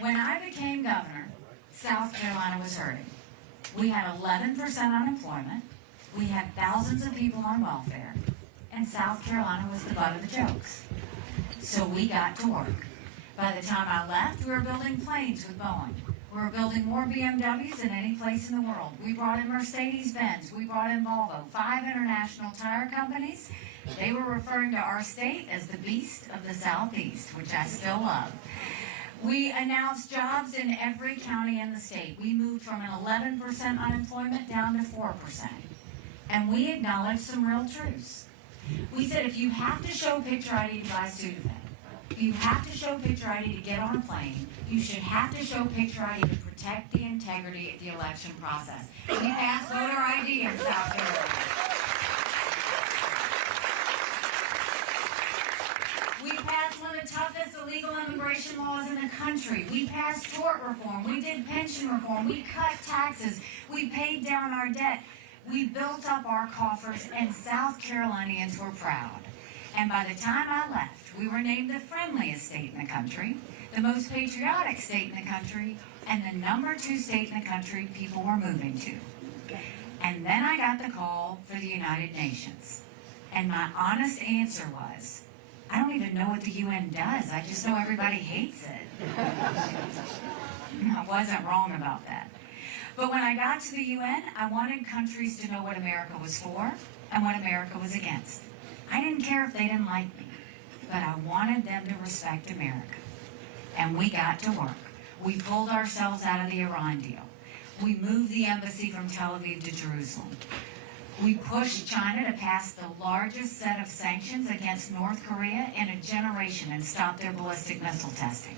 When I became governor, South Carolina was hurting. We had 11% unemployment, we had thousands of people on welfare, and South Carolina was the butt of the jokes. So we got to work. By the time I left, we were building planes with Boeing. We were building more BMWs than any place in the world. We brought in Mercedes-Benz, we brought in Volvo, 5 international tire companies. They were referring to our state as the beast of the Southeast, which I still love. We announced jobs in every county in the state. We moved from an 11% unemployment down to 4%. And we acknowledged some real truths. We said if you have to show picture ID to buy Sudafed, if you have to show picture ID to get on a plane, you should have to show picture ID to protect the integrity of the election process. We passed voter ID in South Carolina. We passed one of the toughest illegal immigration laws in the country. We passed tort reform. We did pension reform. We cut taxes. We paid down our debt. We built up our coffers, and South Carolinians were proud. And by the time I left, we were named the friendliest state in the country, the most patriotic state in the country, and the #2 state in the country people were moving to. And then I got the call for the United Nations. And my honest answer was, I don't even know what the UN does. I just know everybody hates it. I wasn't wrong about that. But when I got to the UN, I wanted countries to know what America was for and what America was against. I didn't care if they didn't like me, but I wanted them to respect America. And we got to work. We pulled ourselves out of the Iran deal. We moved the embassy from Tel Aviv to Jerusalem. We pushed China to pass the largest set of sanctions against North Korea in a generation and stop their ballistic missile testing.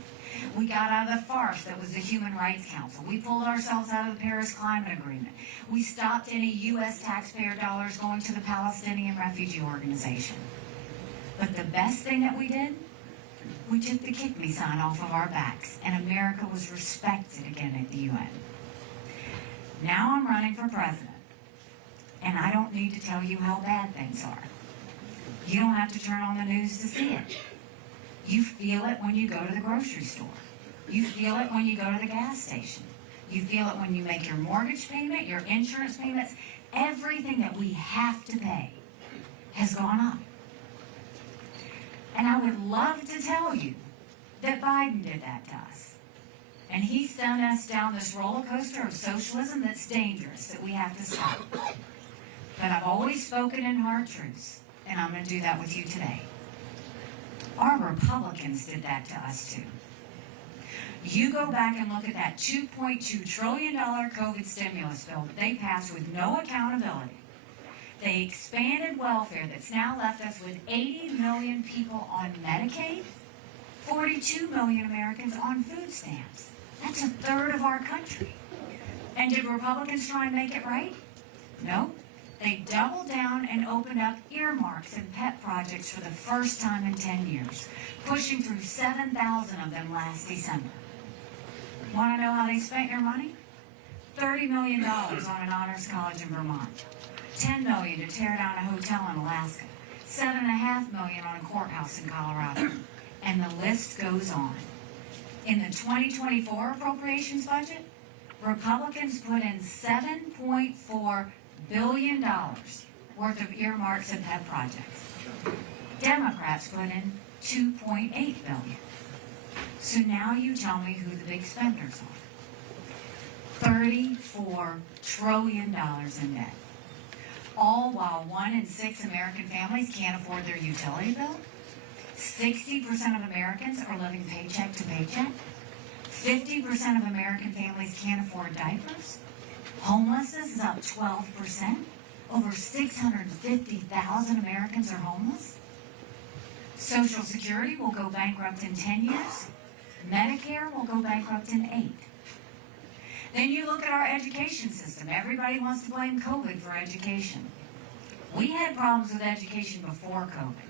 We got out of the farce that was the Human Rights Council. We pulled ourselves out of the Paris Climate Agreement. We stopped any U.S. taxpayer dollars going to the Palestinian Refugee Organization. But the best thing that we did, we took the kick me sign off of our backs, and America was respected again at the UN. Now I'm running for president. And I don't need to tell you how bad things are. You don't have to turn on the news to see it. You feel it when you go to the grocery store. You feel it when you go to the gas station. You feel it when you make your mortgage payment, your insurance payments. Everything that we have to pay has gone up. And I would love to tell you that Biden did that to us. And he sent us down this roller coaster of socialism that's dangerous, that we have to stop. But I've always spoken in hard truths, and I'm going to do that with you today. Our Republicans did that to us too. You go back and look at that $2.2 trillion COVID stimulus bill that they passed with no accountability. They expanded welfare that's now left us with 80 million people on Medicaid, 42 million Americans on food stamps. That's a third of our country. And did Republicans try and make it right? No. They doubled down and opened up earmarks and pet projects for the first time in 10 years, pushing through 7,000 of them last December. Want to know how they spent your money? $30 million on an honors college in Vermont, $10 million to tear down a hotel in Alaska, $7.5 million on a courthouse in Colorado, and the list goes on. In the 2024 appropriations budget, Republicans put in $7.4 billion worth of earmarks and pet projects. Democrats put in $2.8 billion. So now you tell me who the big spenders are. $34 trillion in debt. All while 1 in 6 American families can't afford their utility bill. 60% of Americans are living paycheck to paycheck. 50% of American families can't afford diapers. Homelessness is up 12%. Over 650,000 Americans are homeless. Social Security will go bankrupt in 10 years. Medicare will go bankrupt in 8. Then you look at our education system. Everybody wants to blame COVID for education. We had problems with education before COVID.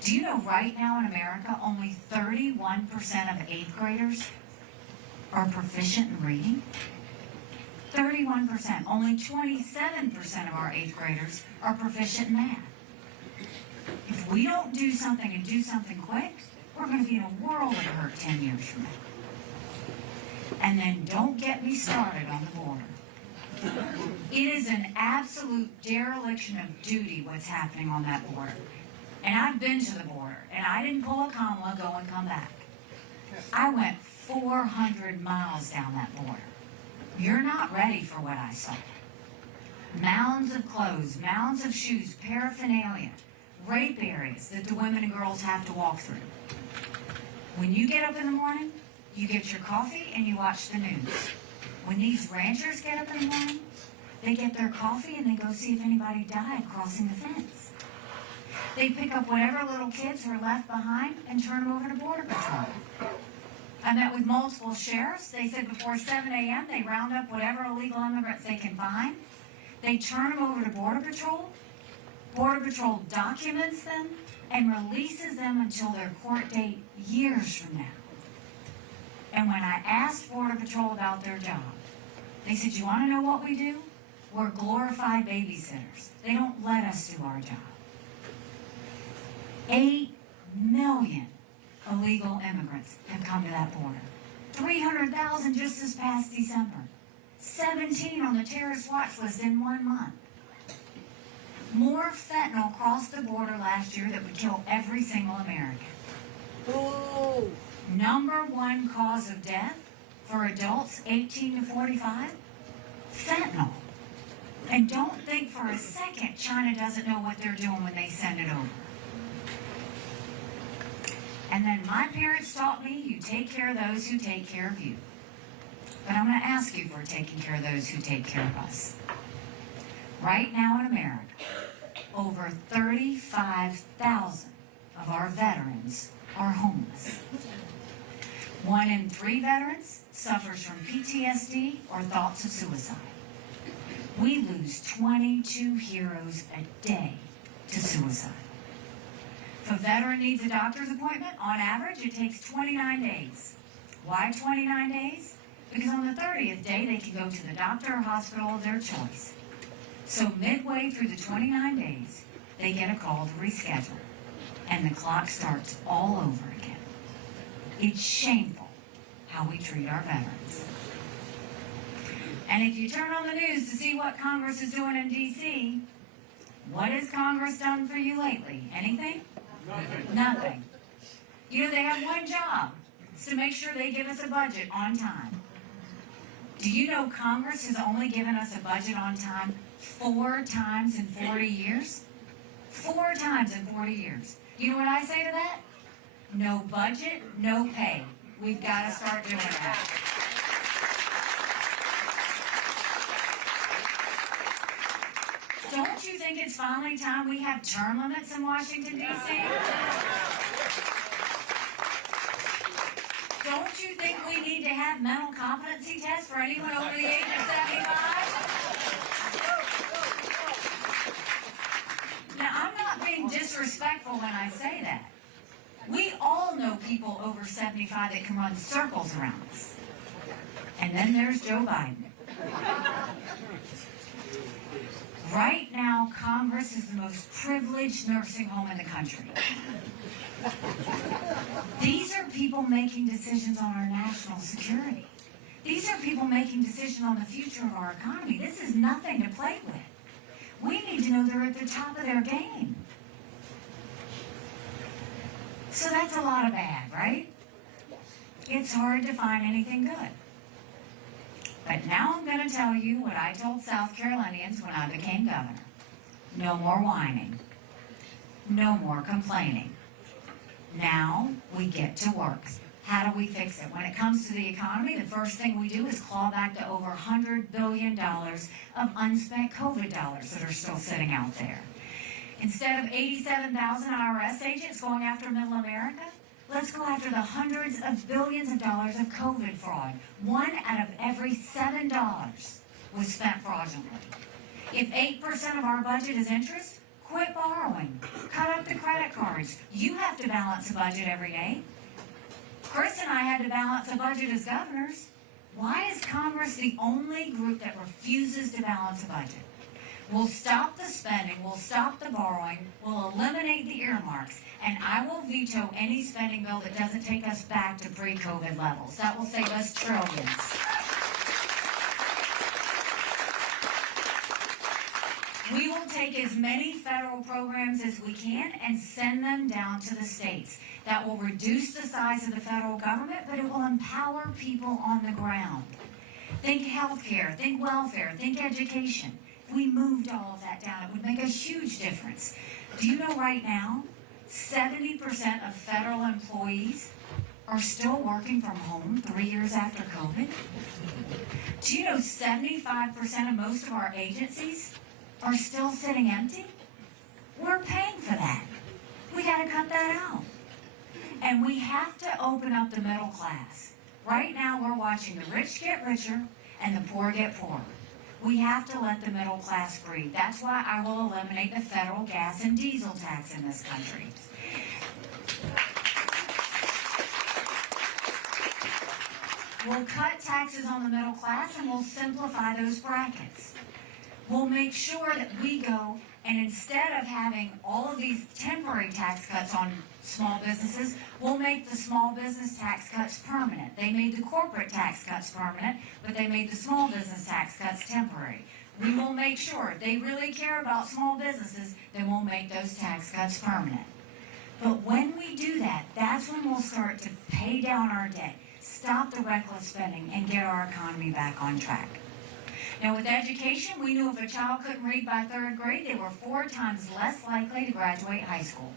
Do you know right now in America, only 31% of 8th graders are proficient in reading? 31%. Only 27% of our 8th graders are proficient in math. If we don't do something and do something quick, we're going to be in a world of hurt 10 years from now. And then don't get me started on the border. It is an absolute dereliction of duty what's happening on that border. And I've been to the border, and I didn't pull a Kamala, go and come back. I went 400 miles down that border. You're not ready for what I saw. Mounds of clothes, mounds of shoes, paraphernalia, rape areas that the women and girls have to walk through. When you get up in the morning, you get your coffee and you watch the news. When these ranchers get up in the morning, they get their coffee and they go see if anybody died crossing the fence. They pick up whatever little kids were left behind and turn them over to Border Patrol. I met with multiple sheriffs. They said before 7 a.m. they round up whatever illegal immigrants they can find. They turn them over to Border Patrol. Border Patrol documents them and releases them until their court date years from now. And when I asked Border Patrol about their job, they said, you want to know what we do? We're glorified babysitters. They don't let us do our job. 8 million illegal immigrants have come to that border. 300,000 just this past December. 17 on the terrorist watch list in 1 month. More fentanyl crossed the border last year that would kill every single American. Ooh. Number 1 cause of death for adults 18 to 45? Fentanyl. And don't think for a second China doesn't know what they're doing when they send it over. And then my parents taught me, you take care of those who take care of you. But I'm going to ask you for taking care of those who take care of us. Right now in America, over 35,000 of our veterans are homeless. 1 in 3 veterans suffers from PTSD or thoughts of suicide. We lose 22 heroes a day to suicide. If a veteran needs a doctor's appointment, on average, it takes 29 days. Why 29 days? Because on the 30th day, they can go to the doctor or hospital of their choice. So midway through the 29 days, they get a call to reschedule, and the clock starts all over again. It's shameful how we treat our veterans. And if you turn on the news to see what Congress is doing in D.C., what has Congress done for you lately? Anything? Nothing. You know, they have one job. It's to make sure they give us a budget on time. Do you know Congress has only given us a budget on time 4 times in 40 years? 4 times in 40 years. You know what I say to that? No budget, no pay. We've got to start doing that. Don't you think it's finally time we have term limits in Washington, D.C.? Don't you think we need to have mental competency tests for anyone over the age of 75? Now, I'm not being disrespectful when I say that. We all know people over 75 that can run circles around us. And then there's Joe Biden. Right now, Congress is the most privileged nursing home in the country. These are people making decisions on our national security. These are people making decisions on the future of our economy. This is nothing to play with. We need to know they're at the top of their game. So that's a lot of bad, right? It's hard to find anything good. But now I'm going to tell you what I told South Carolinians when I became governor. No more whining. No more complaining. Now we get to work. How do we fix it? When it comes to the economy, the first thing we do is claw back to over $100 billion of unspent COVID dollars that are still sitting out there. Instead of 87,000 IRS agents going after middle America, let's go after the hundreds of billions of dollars of COVID fraud. 1 out of every $7 was spent fraudulently. If 8% of our budget is interest, quit borrowing. Cut up the credit cards. You have to balance a budget every day. Chris and I had to balance a budget as governors. Why is Congress the only group that refuses to balance a budget? We'll stop the spending, we'll stop the borrowing, we'll eliminate the earmarks, and I will veto any spending bill that doesn't take us back to pre-COVID levels. That will save us trillions. We will take as many federal programs as we can and send them down to the states. That will reduce the size of the federal government, but it will empower people on the ground. Think healthcare, think welfare, think education. If we moved all of that down, it would make a huge difference. Do you know right now, 70% of federal employees are still working from home 3 years after COVID? Do you know 75% of most of our agencies are still sitting empty? We're paying for that. We got to cut that out. And we have to open up the middle class. Right now, we're watching the rich get richer and the poor get poorer. We have to let the middle class breathe. That's why I will eliminate the federal gas and diesel tax in this country. We'll cut taxes on the middle class and we'll simplify those brackets. We'll make sure that we go and instead of having all of these temporary tax cuts on small businesses, we'll make the small business tax cuts permanent. They made the corporate tax cuts permanent, but they made the small business tax cuts temporary. We will make sure if they really care about small businesses, then we'll make those tax cuts permanent. But when we do that, that's when we'll start to pay down our debt, stop the reckless spending, and get our economy back on track. Now, with education, we knew if a child couldn't read by 3rd grade, they were 4 times less likely to graduate high school.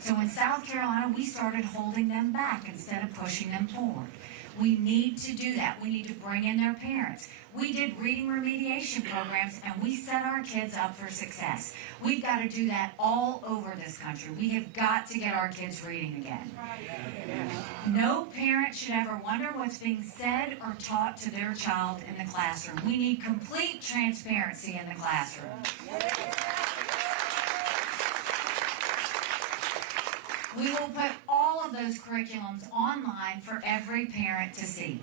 So in South Carolina, we started holding them back instead of pushing them forward. We need to do that. We need to bring in their parents. We did reading remediation programs, and we set our kids up for success. We've got to do that all over this country. We have got to get our kids reading again. No parent should ever wonder what's being said or taught to their child in the classroom. We need complete transparency in the classroom. We will put all of those curriculums online for every parent to see.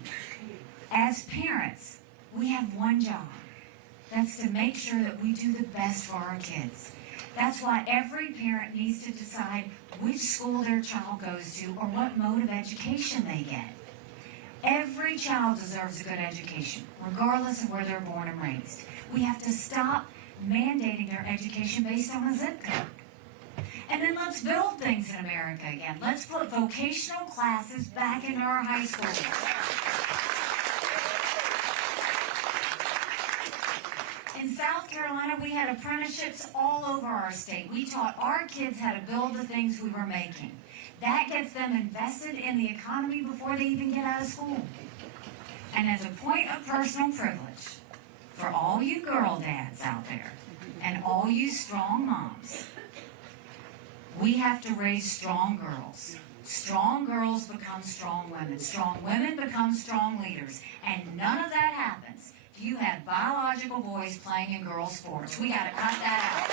As parents, we have one job. That's to make sure that we do the best for our kids. That's why every parent needs to decide which school their child goes to or what mode of education they get. Every child deserves a good education, regardless of where they're born and raised. We have to stop mandating their education based on a zip code. And then let's build things in America again. Let's put vocational classes back into our high schools. In South Carolina, we had apprenticeships all over our state. We taught our kids how to build the things we were making. That gets them invested in the economy before they even get out of school. And as a point of personal privilege, for all you girl dads out there, and all you strong moms, we have to raise strong girls. Strong girls become strong women. Strong women become strong leaders. And none of that happens if you have biological boys playing in girls' sports. We got to cut that out.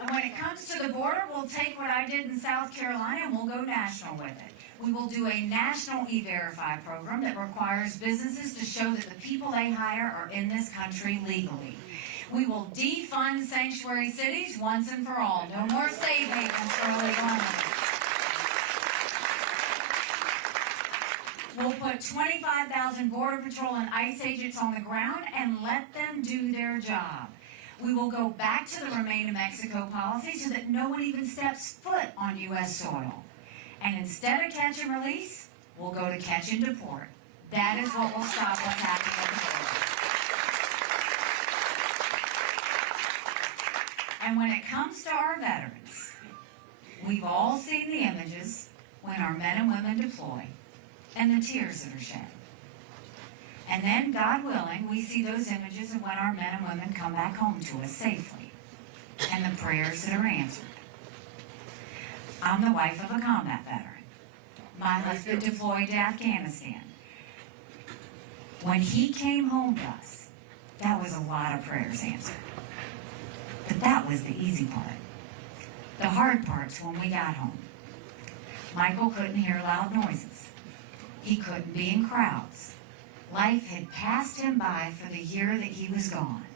And when it comes to the border, we'll take what I did in South Carolina and we'll go national with it. We will do a national E-Verify program that requires businesses to show that the people they hire are in this country legally. We will defund sanctuary cities once and for all. No more safe havens for illegal immigrants. We'll put 25,000 Border Patrol and ICE agents on the ground and let them do their job. We will go back to the Remain in Mexico policy so that no one even steps foot on U.S. soil. And instead of catch and release, we'll go to catch and deport. That is what will stop what's happening at the border. And when it comes to our veterans, we've all seen the images when our men and women deploy and the tears that are shed. And then, God willing, we see those images of when our men and women come back home to us safely and the prayers that are answered. I'm the wife of a combat veteran. My husband deployed to Afghanistan. When he came home to us, that was a lot of prayers answered. But that was the easy part. The hard part's when we got home. Michael couldn't hear loud noises. He couldn't be in crowds. Life had passed him by for the year that he was gone,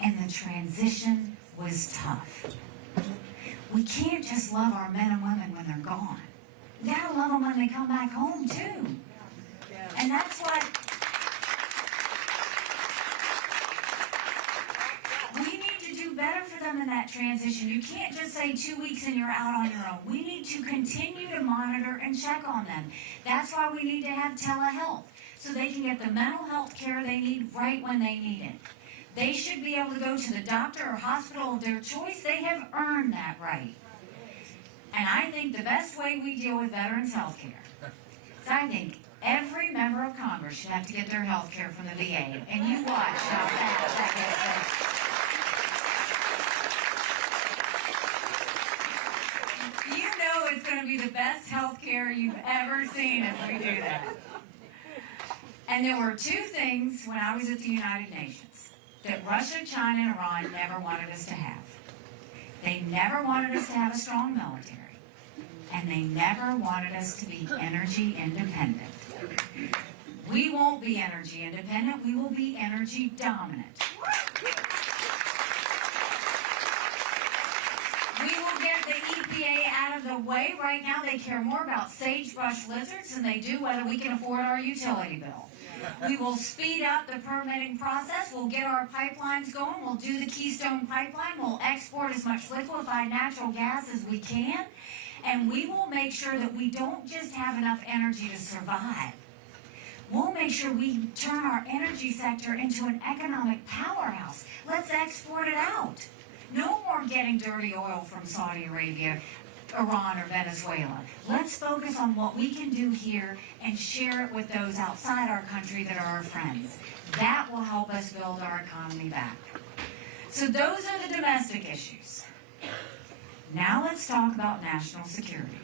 and the transition was tough. We can't just love our men and women when they're gone. We gotta love them when they come back home too. And that's what we need to do better for them in that transition. You can't just say 2 weeks and you're out on your own. We need to continue to monitor and check on them. That's why we need to have telehealth, so they can get the mental health care they need right when they need it. They should be able to go to the doctor or hospital of their choice. They have earned that right. And I think the best way we deal with veterans' health care is I think every member of Congress should have to get their health care from the VA. And you watch how fast that gets done. You know it's going to be the best health care you've ever seen if we do that. And there were two things when I was at the United Nations that Russia, China, and Iran never wanted us to have. They never wanted us to have a strong military. And they never wanted us to be energy independent. We won't be energy independent. We will be energy dominant. We will get the EPA out of the way. Right now, they care more about sagebrush lizards than they do whether we can afford our utility bill. We will speed up the permitting process. We'll get our pipelines going. We'll do the Keystone pipeline. We'll export as much liquefied natural gas as we can. And we will make sure that we don't just have enough energy to survive. We'll make sure we turn our energy sector into an economic powerhouse. Let's export it out. No more getting dirty oil from Saudi Arabia, Iran, or Venezuela. Let's focus on what we can do here and share it with those outside our country that are our friends. That will help us build our economy back. So those are the domestic issues. Now let's talk about national security.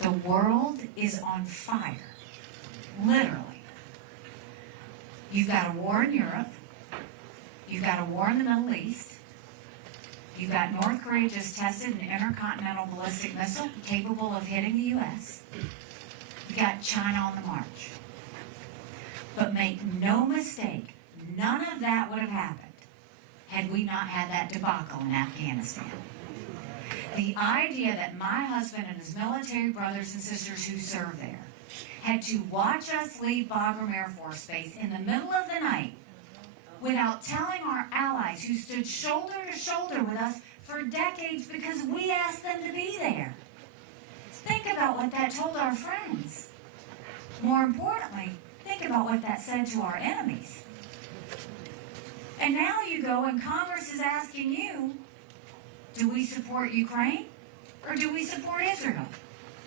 The world is on fire, literally. You've got a war in Europe. You've got a war in the Middle East. You've got North Korea just tested an intercontinental ballistic missile capable of hitting the U.S. You've got China on the march. But make no mistake, none of that would have happened had we not had that debacle in Afghanistan. The idea that my husband and his military brothers and sisters who serve there had to watch us leave Bagram Air Force Base in the middle of the night without telling our allies who stood shoulder to shoulder with us for decades because we asked them to be there. Think about what that told our friends. More importantly, think about what that said to our enemies. And now you go and Congress is asking you, do we support Ukraine or do we support Israel?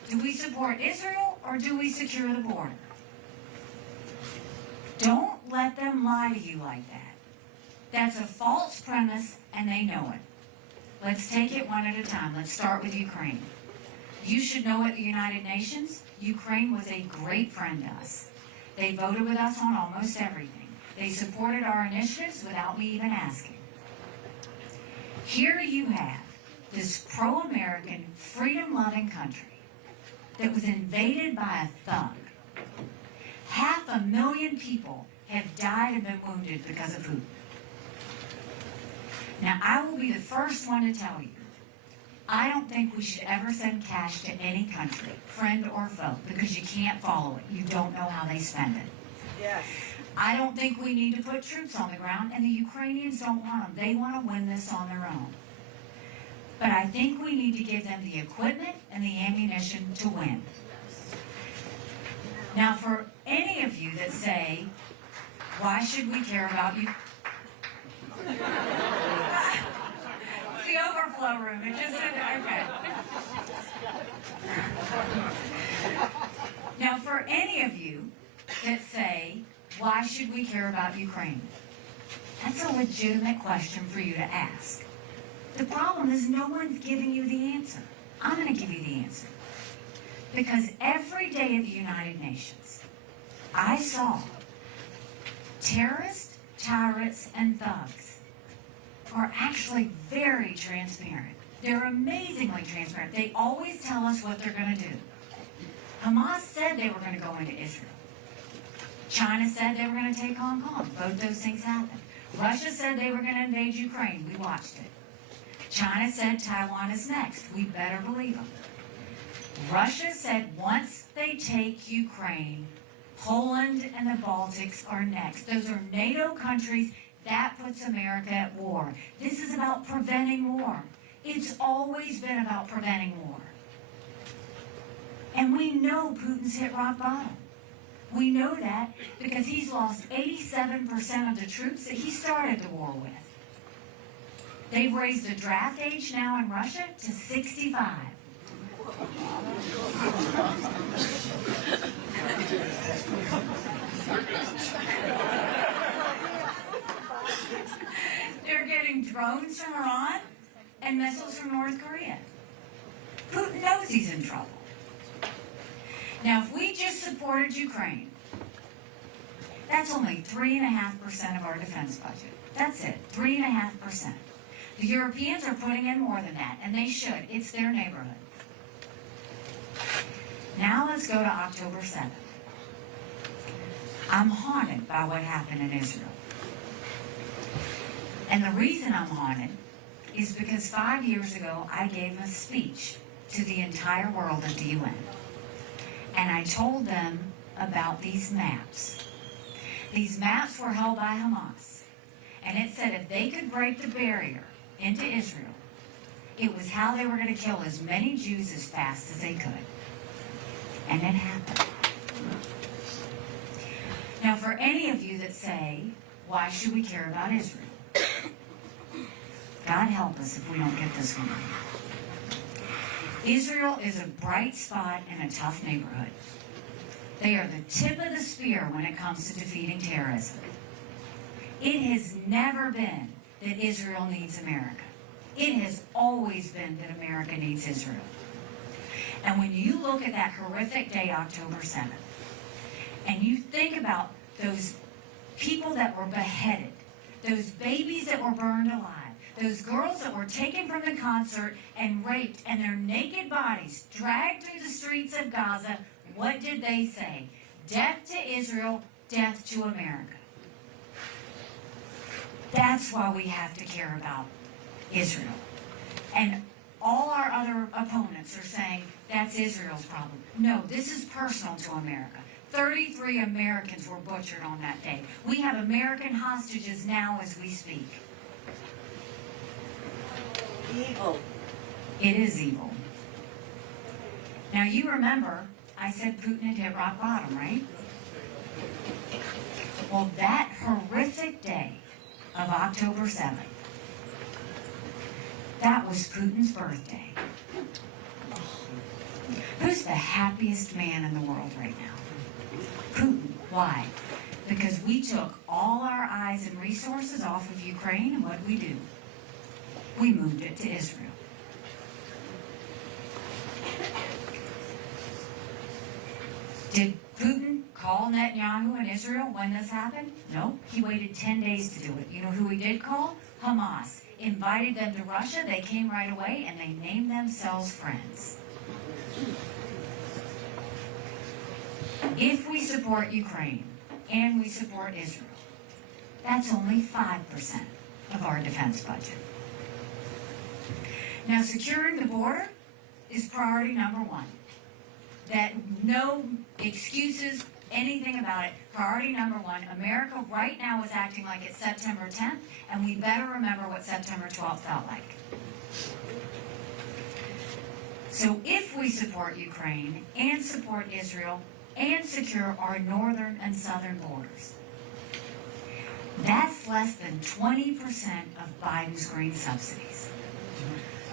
Do we support Israel or do we secure the border? Don't let them lie to you like that. That's a false premise and they know it. Let's take it one at a time. Let's start with Ukraine. You should know at the United Nations, Ukraine was a great friend to us. They voted with us on almost everything. They supported our initiatives without me even asking. Here you have this pro-American, freedom-loving country that was invaded by a thug. 500,000 people have died and been wounded because of Putin. Now, I will be the first one to tell you, I don't think we should ever send cash to any country, friend or foe, because you can't follow it. You don't know how they spend it. Yes. I don't think we need to put troops on the ground, and the Ukrainians don't want them. They want to win this on their own. But I think we need to give them the equipment and the ammunition to win. Now, for any of you that say, why should we care about you? It's the overflow room. It just said, okay. Now, for any of you that say, why should we care about Ukraine? That's a legitimate question for you to ask. The problem is no one's giving you the answer. I'm going to give you the answer. Because every day at the United Nations, I saw terrorists, tyrants, and thugs are actually very transparent. They're amazingly transparent. They always tell us what they're going to do. Hamas said they were going to go into Israel. China said they were going to take Hong Kong. Both those things happened. Russia said they were going to invade Ukraine. We watched it. China said Taiwan is next. We better believe them. Russia said once they take Ukraine, Poland and the Baltics are next. Those are NATO countries. That puts America at war. This is about preventing war. It's always been about preventing war. And we know Putin's hit rock bottom. We know that because he's lost 87% of the troops that he started the war with. They've raised the draft age now in Russia to 65. They're getting drones from Iran and missiles from North Korea. Putin knows he's in trouble. Now, if we just supported Ukraine, that's only 3.5% of our defense budget. That's it, 3.5%. The Europeans are putting in more than that, and they should. It's their neighborhood. Now let's go to October 7th. I'm haunted by what happened in Israel. And the reason I'm haunted is because 5 years ago, I gave a speech to the entire world at the UN. And I told them about these maps. These maps were held by Hamas. And it said if they could break the barrier into Israel, it was how they were going to kill as many Jews as fast as they could. And it happened. Now, for any of you that say, why should we care about Israel? God help us if we don't get this one right. Israel is a bright spot in a tough neighborhood. They are the tip of the spear when it comes to defeating terrorism. It has never been that Israel needs America. It has always been that America needs Israel. And when you look at that horrific day, October 7th, and you think about those people that were beheaded, those babies that were burned alive, those girls that were taken from the concert and raped, and their naked bodies dragged through the streets of Gaza, what did they say? Death to Israel, death to America. That's why we have to care about Israel. And all our other opponents are saying that's Israel's problem. No, this is personal to America. 33 Americans were butchered on that day. We have American hostages now as we speak. Evil. It is evil. Now you remember, I said Putin had hit rock bottom, right? Well, that horrific day of October 7th, that was Putin's birthday. Who's the happiest man in the world right now? Putin. Why? Because we took all our eyes and resources off of Ukraine, and what did we do? We moved it to Israel. Did Putin call Netanyahu in Israel when this happened? No, he waited 10 days to do it. You know who he did call? Hamas. Invited them to Russia, they came right away, and they named themselves friends. If we support Ukraine and we support Israel, that's only 5% of our defense budget. Now, securing the border is priority number one. That no excuses, anything about it. Priority number one. America right now is acting like it's September 10th, and we better remember what September 12th felt like. So if we support Ukraine and support Israel and secure our northern and southern borders, that's less than 20% of Biden's green subsidies.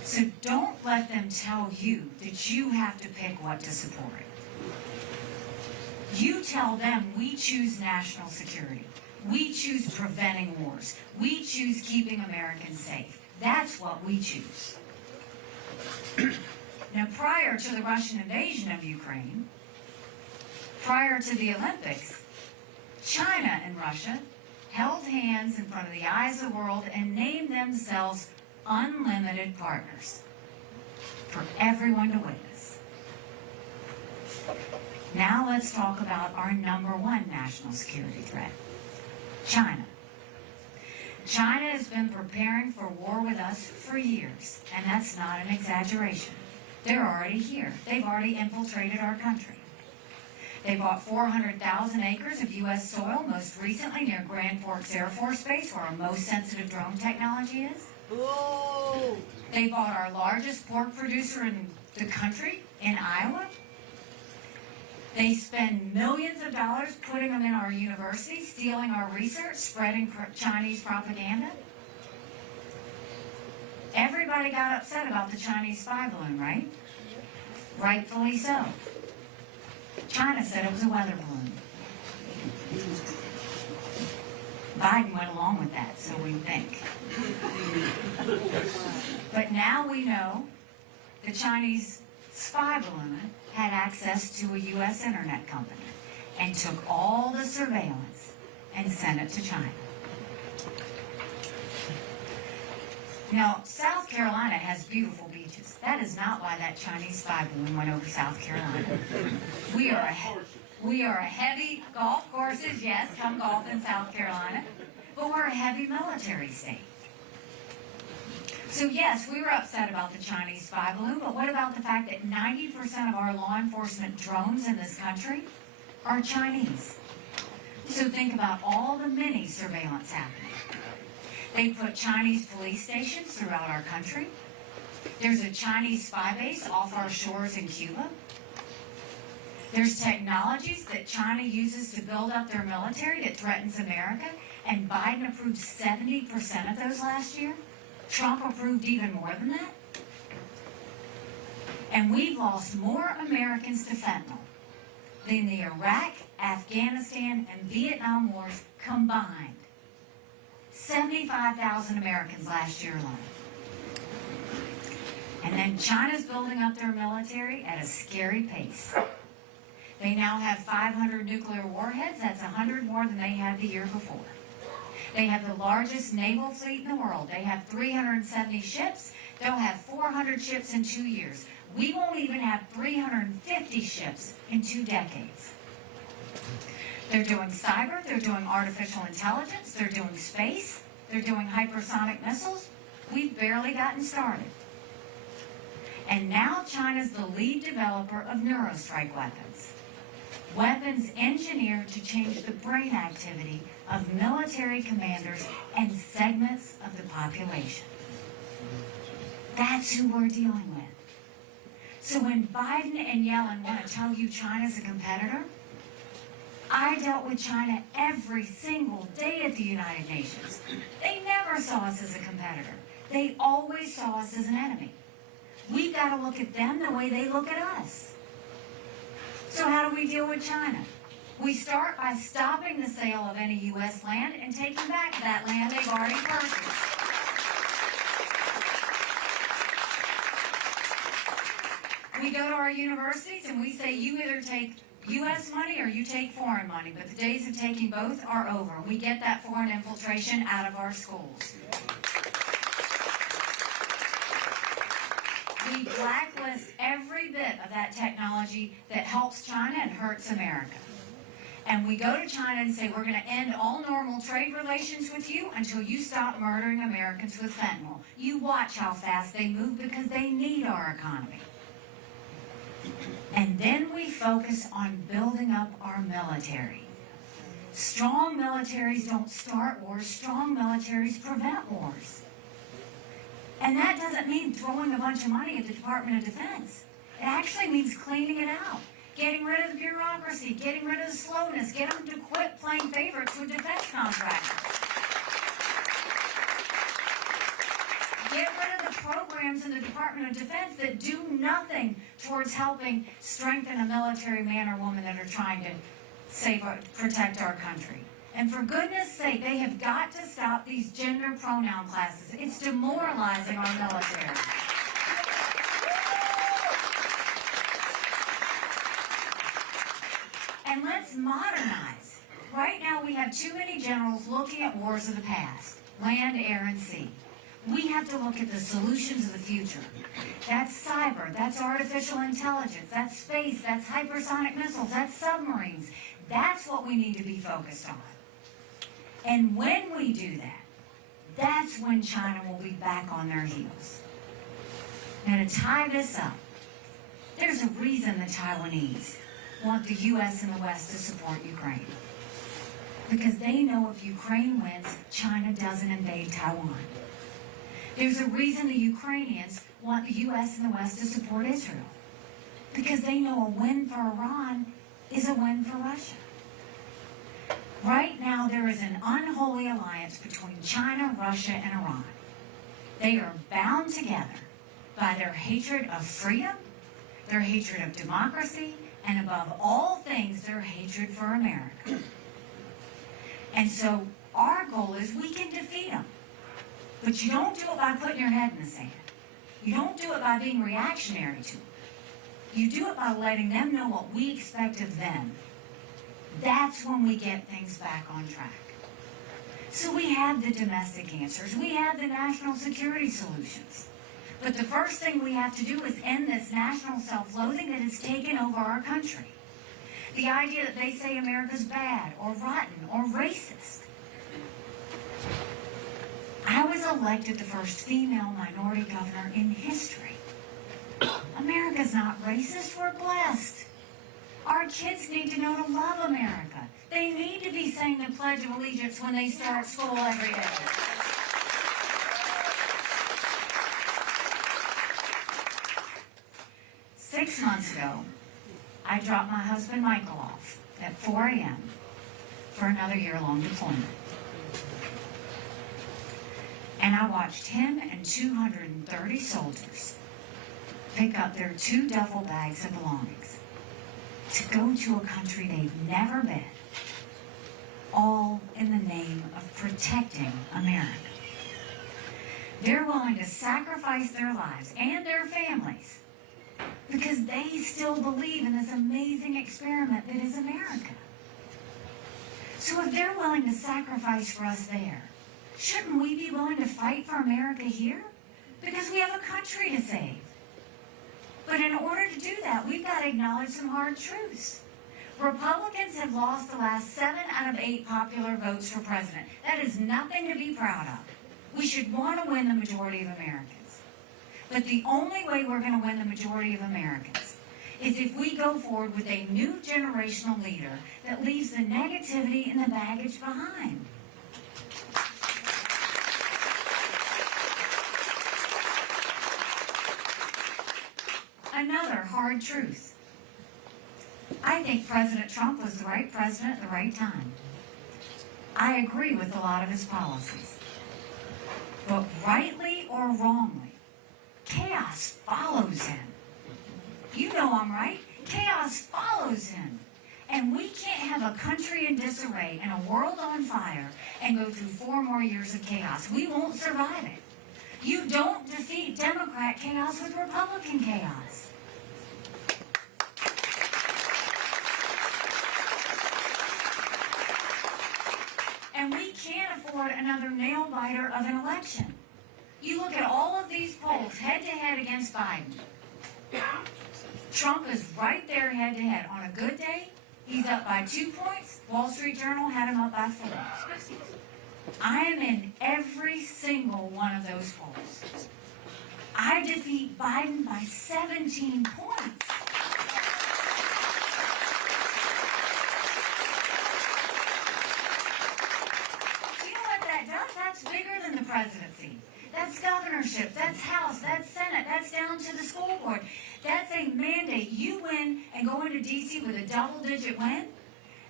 So don't let them tell you that you have to pick what to support. You tell them we choose national security. We choose preventing wars. We choose keeping Americans safe. That's what we choose. Now, prior to the Russian invasion of Ukraine, prior to the Olympics, China and Russia held hands in front of the eyes of the world and named themselves unlimited partners for everyone to witness. Now let's talk about our number one national security threat, China. China has been preparing for war with us for years, and that's not an exaggeration. They're already here. They've already infiltrated our country. They bought 400,000 acres of U.S. soil, most recently near Grand Forks Air Force Base, where our most sensitive drone technology is. Ooh. They bought our largest pork producer in the country, in Iowa. They spend millions of dollars putting them in our universities, stealing our research, spreading Chinese propaganda. Everybody got upset about the Chinese spy balloon, right? Rightfully so. China said it was a weather balloon. Biden went along with that, so we think. But now we know the Chinese spy balloon had access to a U.S. internet company and took all the surveillance and sent it to China. Now, South Carolina has beautiful beaches. That is not why that Chinese spy balloon went over South Carolina. We are a heavy golf courses, yes, come golf in South Carolina, but we're a heavy military state. So yes, we were upset about the Chinese spy balloon, but what about the fact that 90% of our law enforcement drones in this country are Chinese? So think about all the mini surveillance happening. They put Chinese police stations throughout our country. There's a Chinese spy base off our shores in Cuba. There's technologies that China uses to build up their military that threatens America, and Biden approved 70% of those last year. Trump approved even more than that. And we've lost more Americans to fentanyl than the Iraq, Afghanistan, and Vietnam wars combined. 75,000 Americans last year alone. And then China's building up their military at a scary pace. They now have 500 nuclear warheads. That's 100 more than they had the year before. They have the largest naval fleet in the world. They have 370 ships. They'll have 400 ships in 2 years. We won't even have 350 ships in 2 decades. They're doing cyber, they're doing artificial intelligence, they're doing space, they're doing hypersonic missiles. We've barely gotten started. And now China's the lead developer of neurostrike weapons. Weapons engineered to change the brain activity of military commanders and segments of the population. That's who we're dealing with. So when Biden and Yellen want to tell you China's a competitor, I dealt with China every single day at the United Nations. They never saw us as a competitor. They always saw us as an enemy. We've got to look at them the way they look at us. So how do we deal with China? We start by stopping the sale of any U.S. land and taking back that land they've already purchased. We go to our universities and we say, you either take U.S. money or you take foreign money, but the days of taking both are over. We get that foreign infiltration out of our schools. We blacklist every bit of that technology that helps China and hurts America. And we go to China and say, we're going to end all normal trade relations with you until you stop murdering Americans with fentanyl. You watch how fast they move because they need our economy. And then we focus on building up our military. Strong militaries don't start wars. Strong militaries prevent wars. And that doesn't mean throwing a bunch of money at the Department of Defense. It actually means cleaning it out, getting rid of the bureaucracy, getting rid of the slowness, getting them to quit playing favorites with defense contractors. Get rid of the programs in the Department of Defense that do nothing towards helping strengthen a military man or woman that are trying to protect our country. And for goodness sake, they have got to stop these gender pronoun classes. It's demoralizing our military. And let's modernize. Right now we have too many generals looking at wars of the past, land, air, and sea. We have to look at the solutions of the future. That's cyber, that's artificial intelligence, that's space, that's hypersonic missiles, that's submarines. That's what we need to be focused on. And when we do that, that's when China will be back on their heels. Now, to tie this up, there's a reason the Taiwanese want the U.S. and the West to support Ukraine. Because they know if Ukraine wins, China doesn't invade Taiwan. There's a reason the Ukrainians want the U.S. and the West to support Israel. Because they know a win for Iran is a win for Russia. Right now, there is an unholy alliance between China, Russia, and Iran. They are bound together by their hatred of freedom, their hatred of democracy, and above all things, their hatred for America. And so our goal is we can defeat them. But you don't do it by putting your head in the sand. You don't do it by being reactionary to them. You do it by letting them know what we expect of them. That's when we get things back on track. So we have the domestic answers. We have the national security solutions. But the first thing we have to do is end this national self-loathing that has taken over our country. The idea that they say America's bad or rotten or racist. I was elected the first female minority governor in history. America's not racist, we're blessed. Our kids need to know to love America. They need to be saying the Pledge of Allegiance when they start school every day. Six months ago, I dropped my husband Michael off at 4 a.m. for another year-long deployment. And I watched him and 230 soldiers pick up their 2 duffel bags of belongings to go to a country they've never been, all in the name of protecting America. They're willing to sacrifice their lives and their families because they still believe in this amazing experiment that is America. So if they're willing to sacrifice for us there, shouldn't we be willing to fight for America here? Because we have a country to save. But in order to do that, we've got to acknowledge some hard truths. Republicans have lost the last 7 out of 8 popular votes for president. That is nothing to be proud of. We should want to win the majority of Americans. But the only way we're going to win the majority of Americans is if we go forward with a new generational leader that leaves the negativity and the baggage behind. Another hard truth. I think President Trump was the right president at the right time. I agree with a lot of his policies. But rightly or wrongly, chaos follows him. You know I'm right. Chaos follows him. And we can't have a country in disarray and a world on fire and go through 4 more years of chaos. We won't survive it. You don't defeat Democrat chaos with Republican chaos. And we can't afford another nail-biter of an election. You look at all of these polls head-to-head against Biden. Trump is right there head-to-head. On a good day, he's up by 2 points. Wall Street Journal had him up by 4. I am in every single one of those polls. I defeat Biden by 17 points. You know what that does? That's bigger than the presidency. That's governorship, that's House, that's Senate, that's down to the school board. That's a mandate. You win and go into D.C. with a double-digit win.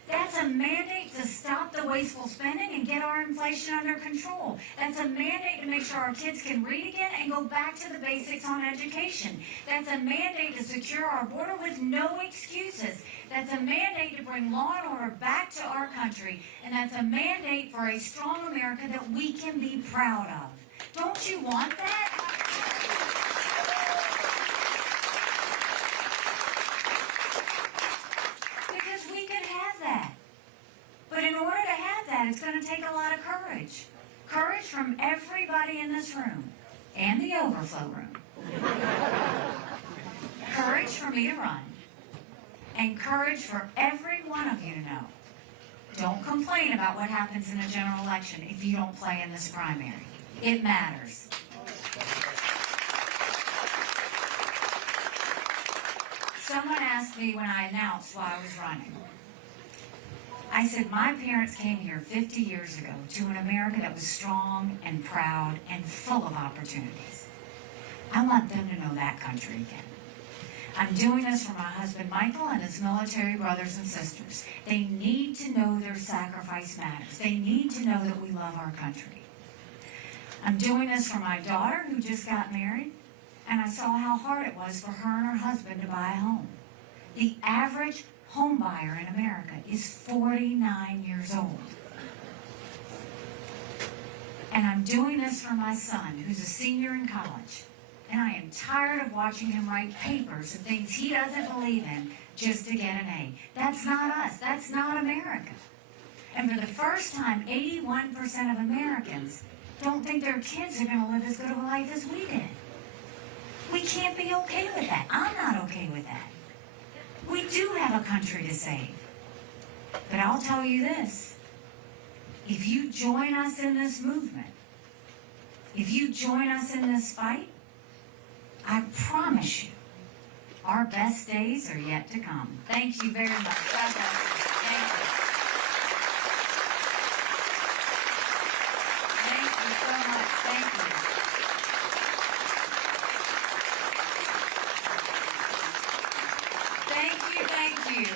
That's a mandate to stop the wasteful spending and get our inflation under control. That's a mandate to make sure our kids can read again and go back to the basics on education. That's a mandate to secure our border with no excuses. That's a mandate to bring law and order back to our country. And that's a mandate for a strong America that we can be proud of. Don't you want that? Because we could have that. But in order to have that, it's going to take a lot of courage. Courage from every everybody in this room and the overflow room courage for me to run and courage for every one of you to know. Don't complain about what happens in a general election if you don't play in this primary. It matters. Someone asked me when I announced why I was running. I said, my parents came here 50 years ago to an America that was strong and proud and full of opportunities. I want them to know that country again. I'm doing this for my husband Michael and his military brothers and sisters. They need to know their sacrifice matters. They need to know that we love our country. I'm doing this for my daughter who just got married, and I saw how hard it was for her and her husband to buy a home. The average home buyer in America is 49 years old. And I'm doing this for my son, who's a senior in college. And I am tired of watching him write papers of things he doesn't believe in just to get an A. That's not us. That's not America. And for the first time, 81% of Americans don't think their kids are going to live as good of a life as we did. We can't be okay with that. I'm not okay with that. We do have a country to save. But I'll tell you this. If you join us in this movement, if you join us in this fight, I promise you, our best days are yet to come. Thank you very much. God bless you. Thank you. Thank you so much. Thank you. Thank you, thank you.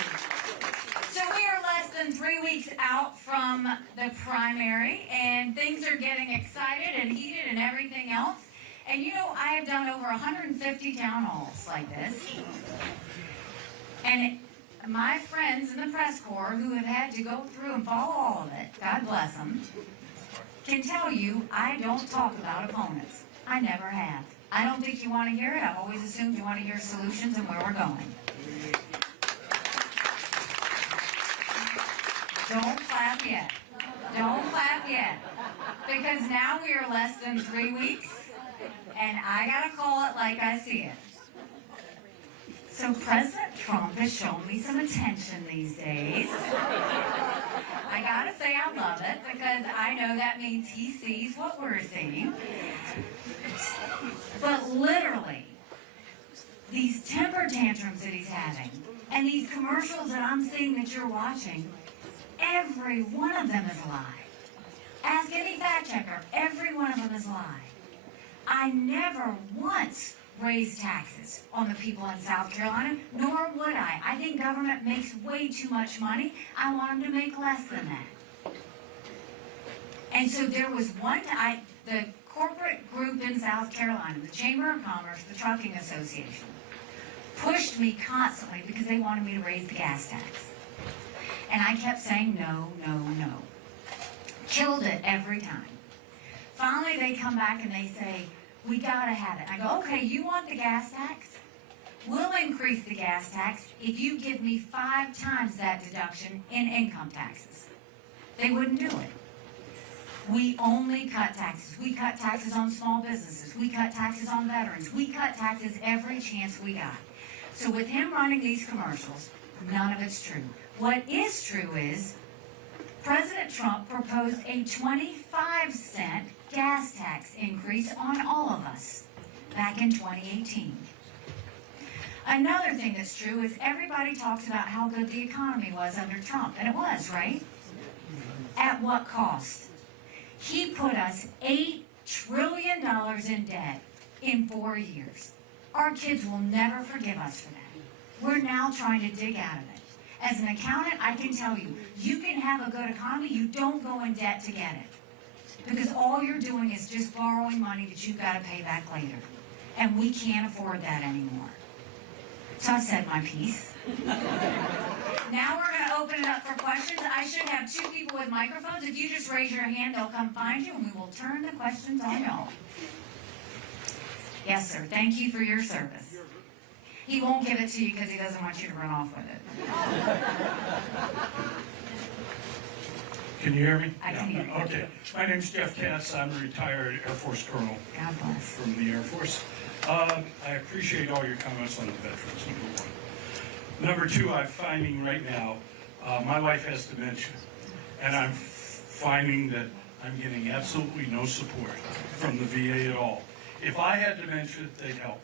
So we are less than 3 weeks out from the primary, and things are getting excited and heated and everything else. And you know, I have done over 150 town halls like this. And my friends in the press corps who have had to go through and follow all of it, God bless them, can tell you I don't talk about opponents. I never have. I don't think you want to hear it. I've always assumed you want to hear solutions and where we're going. Don't clap yet. Don't clap yet. Because now we are less than 3 weeks. And I gotta call it like I see it. So President Trump has shown me some attention these days. I gotta say I love it because I know that means he sees what we're seeing. But literally, these temper tantrums that he's having and these commercials that I'm seeing that you're watching, every one of them is a lie. Ask any fact checker, every one of them is a lie. I never once raised taxes on the people in South Carolina, nor would I. I think government makes way too much money. I want them to make less than that. And so there was the corporate group in South Carolina, the Chamber of Commerce, the Trucking Association, pushed me constantly because they wanted me to raise the gas tax. And I kept saying no, no, no. Killed it every time. Finally, they come back and they say, we gotta have it. I go, okay, you want the gas tax? We'll increase the gas tax if you give me 5 times that deduction in income taxes. They wouldn't do it. We only cut taxes. We cut taxes on small businesses. We cut taxes on veterans. We cut taxes every chance we got. So with him running these commercials, none of it's true. What is true is President Trump proposed a 25-cent gas tax increase on all of us back in 2018. Another thing that's true is everybody talks about how good the economy was under Trump, and it was, right? At what cost? He put us $8 trillion in debt in 4 years. Our kids will never forgive us for that. We're now trying to dig out of it. As an accountant, I can tell you, you can have a good economy, you don't go in debt to get it. Because all you're doing is just borrowing money that you've got to pay back later. And we can't afford that anymore. So I've said my piece. Now we're going to open it up for questions. I should have 2 people with microphones. If you just raise your hand, they'll come find you, and we will turn the questions on y'all. Yes, sir. Thank you for your service. He won't give it to you because he doesn't want you to run off with it. Can you hear me? I can hear you. Okay. My name's Jeff Katz. I'm a retired Air Force colonel God bless. from the Air Force. I appreciate all your comments on the veterans, number one. Number two, I'm finding right now, my wife has dementia, and I'm finding that I'm getting absolutely no support from the VA at all. If I had dementia, they'd help.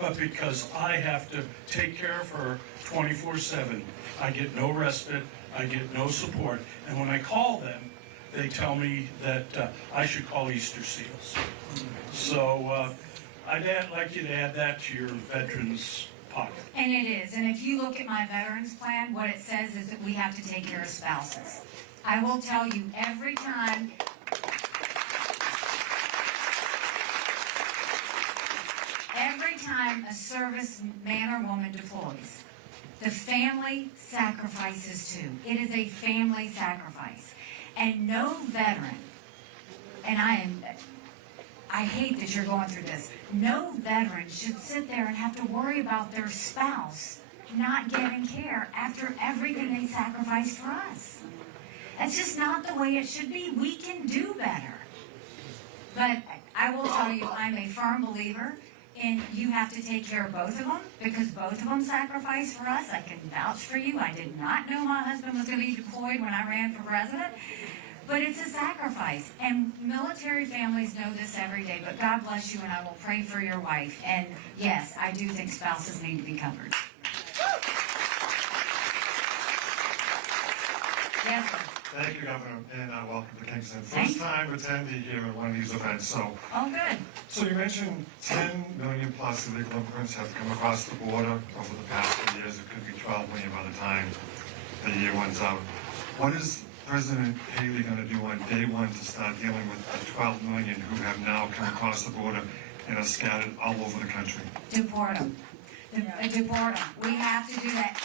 But because I have to take care of her 24/7, I get no respite, I get no support. And when I call them, they tell me that I should call Easter Seals. So I'd like you to add that to your veterans pocket. And it is. And if you look at my veterans plan, what it says is that we have to take care of spouses. I will tell you, every time a service man or woman deploys, the family sacrifices too. It is a family sacrifice. And no veteran, and I hate that you're going through this, no veteran should sit there and have to worry about their spouse not getting care after everything they sacrificed for us. That's just not the way it should be. We can do better. But I will tell you, I'm a firm believer in you have to take care of both of them because both of them sacrificed for us. I can vouch for you. I did not know my husband was going to be deployed when I ran for president. But it's a sacrifice. And military families know this every day. But God bless you, and I will pray for your wife. And yes, I do think spouses need to be covered. Yes, sir. Thank you, Governor, and welcome to Kingston. Thank First time attendee here at one of these events. Oh, good. So you mentioned 10 million plus illegal immigrants have come across the border over the past 3 years. It could be 12 million by the time the year runs out. What is President Haley going to do on day one to start dealing with the 12 million who have now come across the border and are scattered all over the country? Deport them. Deport them. We have to do that.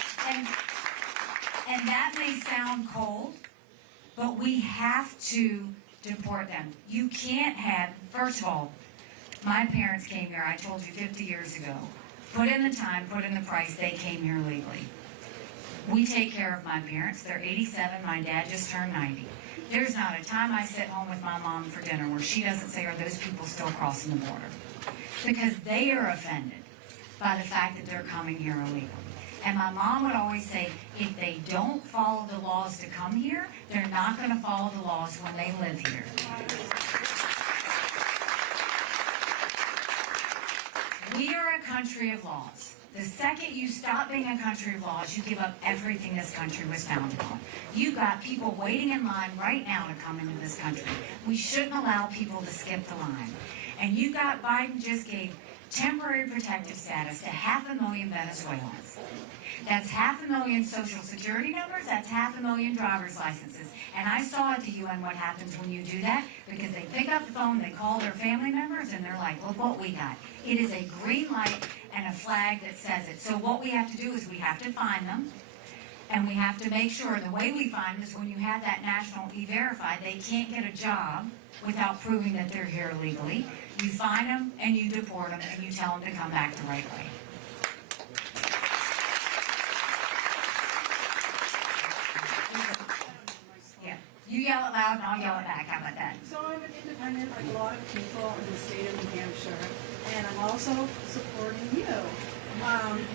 And that may sound cold, but we have to deport them. You can't have, first of all, my parents came here, I told you 50 years ago. Put in the time, put in the price, they came here legally. We take care of my parents. They're 87, my dad just turned 90. There's not a time I sit home with my mom for dinner where she doesn't say, are those people still crossing the border? Because they are offended by the fact that they're coming here illegally. And my mom would always say, if they don't follow the laws to come here, they're not going to follow the laws when they live here. We are a country of laws. The second you stop being a country of laws, you give up everything this country was founded on. You've got people waiting in line right now to come into this country. We shouldn't allow people to skip the line. And you got, Biden just gave temporary protective status to 500,000 Venezuelans. That's 500,000 social security numbers, that's 500,000 driver's licenses. And I saw at the UN what happens when you do that, because they pick up the phone, they call their family members, and they're like, look what we got. It is a green light and a flag that says it. So what we have to do is we have to find them, and we have to make sure, the way we find them is when you have that national E-Verify, they can't get a job without proving that they're here illegally. You find them, and you deport them, and you tell them to come back the right way. Yeah. You yell it loud, and I'll yell it back. How about that? So I'm an independent, like a lot of people in the state of New Hampshire, and I'm also supporting you.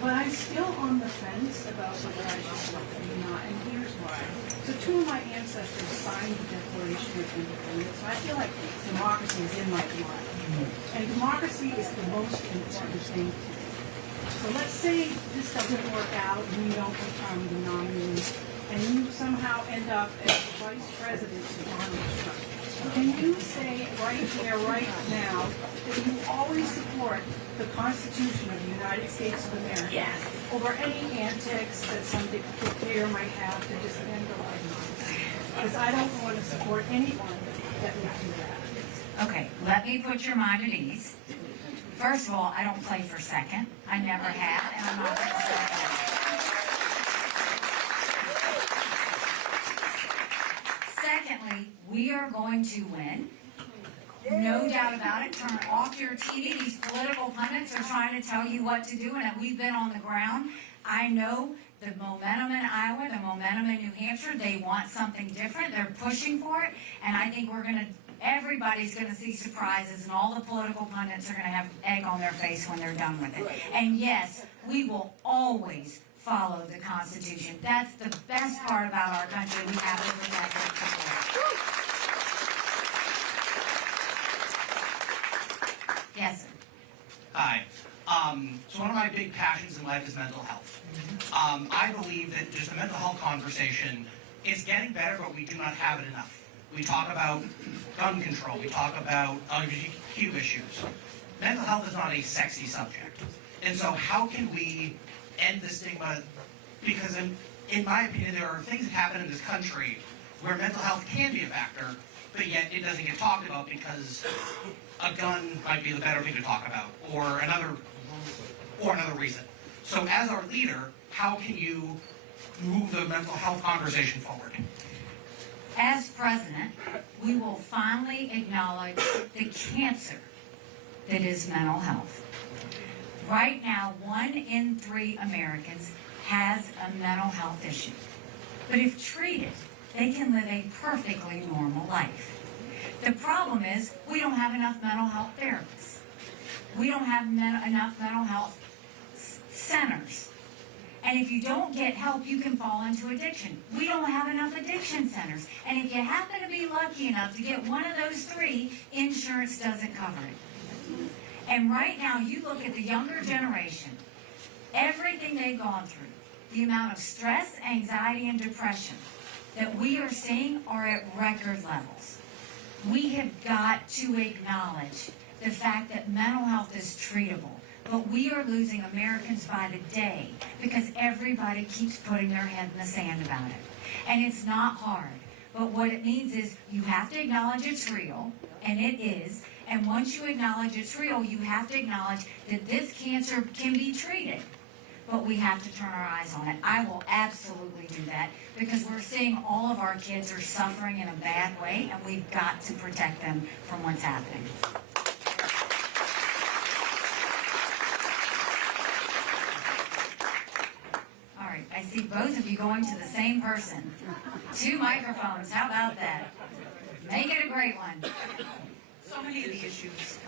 But I'm still on the fence about whether I should vote or not, and here's why. So two of my ancestors signed the Declaration of Independence, so I feel like democracy is in my blood. And democracy is the most important thing to me. So let's say this doesn't work out, and you don't become the nominee, and you somehow end up as vice president to Donald Trump. Can you say right here, right now, that you always support the Constitution of the United States of America? Yes. Over any antics that some dictator might have to just end the life? Because I don't want to support anyone that would do that. Okay, let me put your mind at ease. First of all, I don't play for second. I never have, and I'm not going to second. Secondly, we are going to win. No doubt about it. Turn off your TV. These political pundits are trying to tell you what to do, and we've been on the ground. I know the momentum in Iowa, the momentum in New Hampshire. They want something different. They're pushing for it. And I think everybody's going to see surprises, and all the political pundits are going to have egg on their face when they're done with it. And yes, we will always follow the Constitution. That's the best part about our country. We have it with that great support. Yes, sir. Hi. So one of my big passions in life is mental health. I believe that just the mental health conversation is getting better, but we do not have it enough. We talk about gun control. We talk about LGBTQ issues. Mental health is not a sexy subject. And so how can we end the stigma? Because in my opinion, there are things that happen in this country where mental health can be a factor, but yet it doesn't get talked about because a gun might be the better thing to talk about, or another reason. So as our leader, how can you move the mental health conversation forward? As president, we will finally acknowledge the cancer that is mental health. Right now, 1 in 3 Americans has a mental health issue. But if treated, they can live a perfectly normal life. The problem is we don't have enough mental health therapists. We don't have enough mental health centers. And if you don't get help, you can fall into addiction. We don't have enough addiction centers. And if you happen to be lucky enough to get one of those 3, insurance doesn't cover it. And right now, you look at the younger generation, everything they've gone through, the amount of stress, anxiety, and depression that we are seeing are at record levels. We have got to acknowledge the fact that mental health is treatable. But we are losing Americans by the day because everybody keeps putting their head in the sand about it. And it's not hard. But what it means is you have to acknowledge it's real, and it is. And once you acknowledge it's real, you have to acknowledge that this cancer can be treated. But we have to turn our eyes on it. I will absolutely do that because we're seeing all of our kids are suffering in a bad way, and we've got to protect them from what's happening. I see both of you going to the same person. 2 microphones, how about that? Make it a great one. So many of the issues,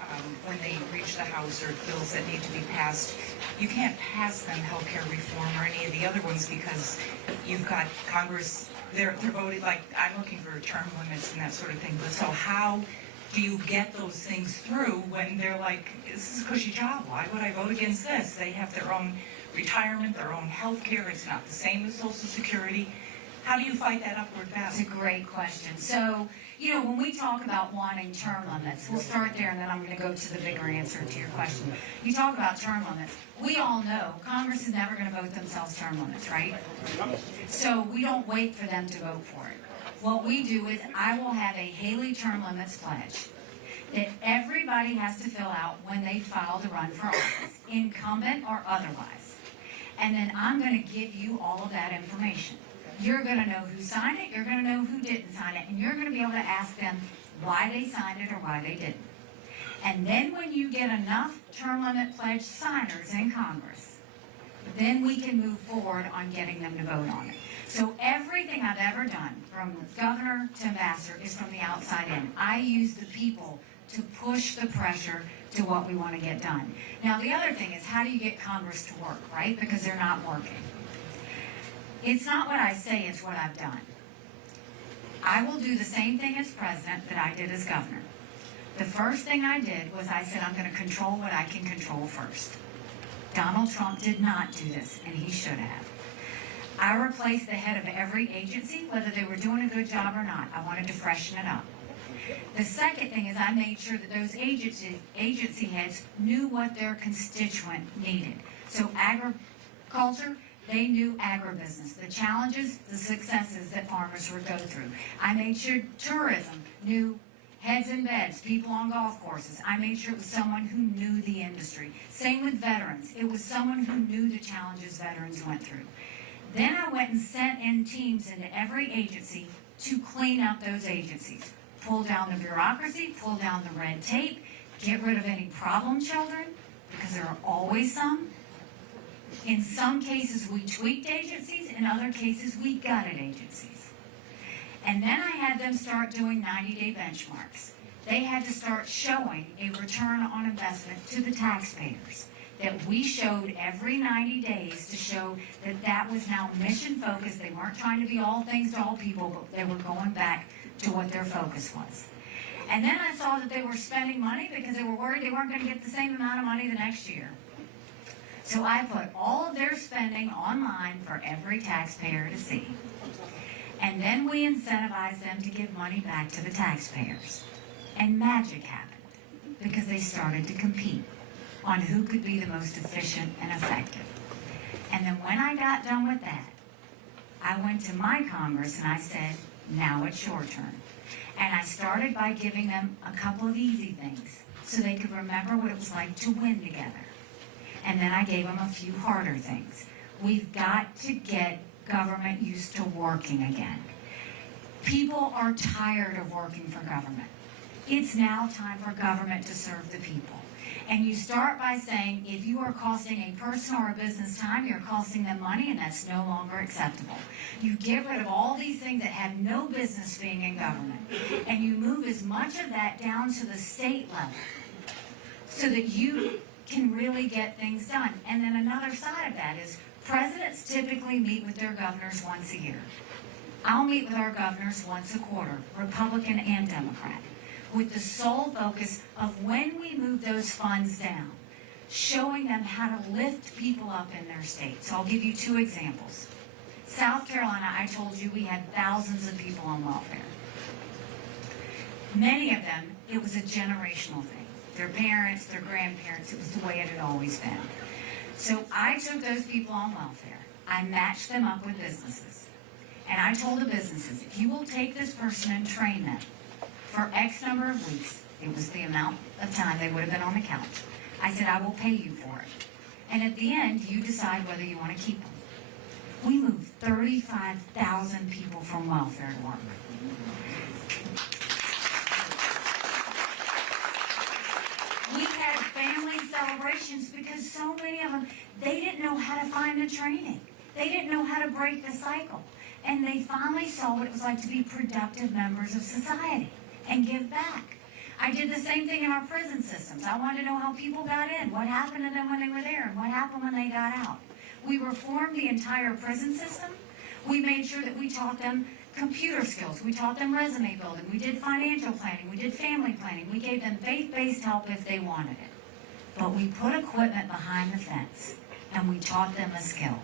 when they reach the House or bills that need to be passed, you can't pass them healthcare reform or any of the other ones because you've got Congress, they're voting, like, I'm looking for term limits and that sort of thing. But so how do you get those things through when they're like, this is a cushy job, why would I vote against this? They have their own retirement, their own health care, it's not the same as Social Security. How do you fight that upward battle? That's a great question. So, when we talk about wanting term limits, we'll start there and then I'm going to go to the bigger answer to your question. You talk about term limits. We all know Congress is never going to vote themselves term limits, right? So we don't wait for them to vote for it. What we do is I will have a Haley term limits pledge that everybody has to fill out when they file to run for office, incumbent or otherwise. And then I'm going to give you all of that information. You're going to know who signed it, you're going to know who didn't sign it, and you're going to be able to ask them why they signed it or why they didn't. And then when you get enough term limit pledge signers in Congress, then we can move forward on getting them to vote on it. So everything I've ever done, from governor to ambassador, is from the outside in. I use the people to push the pressure to what we want to get done. Now, the other thing is, how do you get Congress to work, right? Because they're not working. It's not what I say, it's what I've done. I will do the same thing as president that I did as governor. The first thing I did was I said, I'm going to control what I can control first. Donald Trump did not do this, and he should have. I replaced the head of every agency, whether they were doing a good job or not. I wanted to freshen it up. The second thing is I made sure that those agency heads knew what their constituent needed. So agriculture, they knew agribusiness, the challenges, the successes that farmers would go through. I made sure tourism knew heads and beds, people on golf courses. I made sure it was someone who knew the industry. Same with veterans. It was someone who knew the challenges veterans went through. Then I went and sent in teams into every agency to clean up those agencies. Pull down the bureaucracy, pull down the red tape, get rid of any problem children, because there are always some, In some cases, we tweaked agencies. In other cases, we gutted agencies. And then I had them start doing 90-day benchmarks. They had to start showing a return on investment to the taxpayers, that we showed every 90 days to show that that was now mission focused. They weren't trying to be all things to all people, but they were going back to what their focus was. And then I saw that they were spending money because they were worried they weren't going to get the same amount of money the next year. So I put all of their spending online for every taxpayer to see. And then we incentivized them to give money back to the taxpayers. And magic happened because they started to compete on who could be the most efficient and effective. And then when I got done with that, I went to my Congress and I said, now it's your turn. And I started by giving them a couple of easy things so they could remember what it was like to win together. And then I gave them a few harder things. We've got to get government used to working again. People are tired of working for government. It's now time for government to serve the people. And you start by saying, if you are costing a person or a business time, you're costing them money, and that's no longer acceptable. You get rid of all these things that have no business being in government, and you move as much of that down to the state level so that you can really get things done. And then another side of that is presidents typically meet with their governors once a year. I'll meet with our governors once a quarter, Republican and Democrat, with the sole focus of when we move those funds down, showing them how to lift people up in their state. So I'll give you two examples. South Carolina, I told you we had thousands of people on welfare. Many of them, it was a generational thing. Their parents, their grandparents, it was the way it had always been. So I took those people on welfare. I matched them up with businesses. And I told the businesses, if you will take this person and train them for X number of weeks, it was the amount of time they would have been on the couch, I said, I will pay you for it. And at the end, you decide whether you want to keep them. We moved 35,000 people from welfare to work. We had family celebrations because so many of them, they didn't know how to find the training. They didn't know how to break the cycle. And they finally saw what it was like to be productive members of society and give back. I did the same thing in our prison systems. I wanted to know how people got in, what happened to them when they were there, and what happened when they got out. We reformed the entire prison system. We made sure that we taught them computer skills. We taught them resume building. We did financial planning. We did family planning. We gave them faith-based help if they wanted it. But we put equipment behind the fence, and we taught them a skill.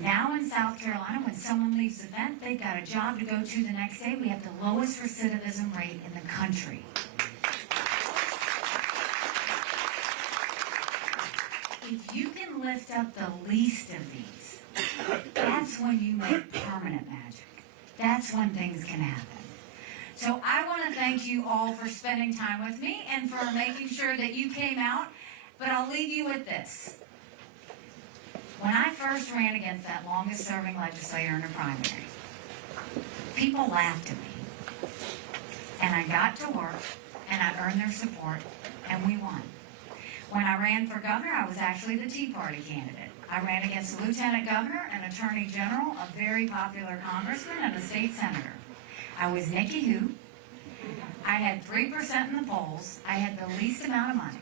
Now in South Carolina, when someone leaves the fence, they've got a job to go to the next day. We have the lowest recidivism rate in the country. If you can lift up the least of these, that's when you make permanent magic. That's when things can happen. So I want to thank you all for spending time with me and for making sure that you came out. But I'll leave you with this. When I first ran against that longest serving legislator in a primary, people laughed at me. And I got to work, and I earned their support, and we won. When I ran for governor, I was actually the Tea Party candidate. I ran against a lieutenant governor, an attorney general, a very popular congressman, and a state senator. I was Nikki Who. I had 3% in the polls. I had the least amount of money.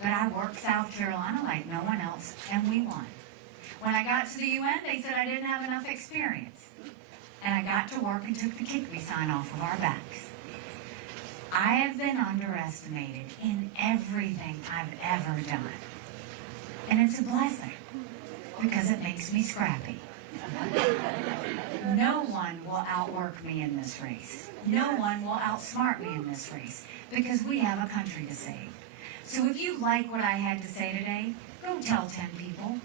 But I worked South Carolina like no one else, and we won. When I got to the UN, they said I didn't have enough experience. And I got to work and took the kick me sign off of our backs. I have been underestimated in everything I've ever done. And it's a blessing, because it makes me scrappy. No one will outwork me in this race. No one will outsmart me in this race, because we have a country to save. So if you like what I had to say today, go tell 10 people.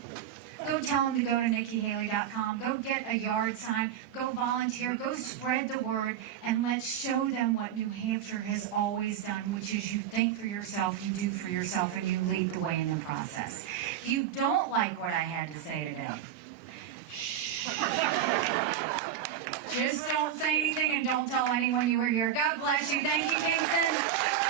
Go tell them to go to NikkiHaley.com. Go get a yard sign. Go volunteer. Go spread the word. And let's show them what New Hampshire has always done, which is you think for yourself, you do for yourself, and you lead the way in the process. If you don't like what I had to say today, shh. Just don't say anything and don't tell anyone you were here. God bless you. Thank you, Kingston.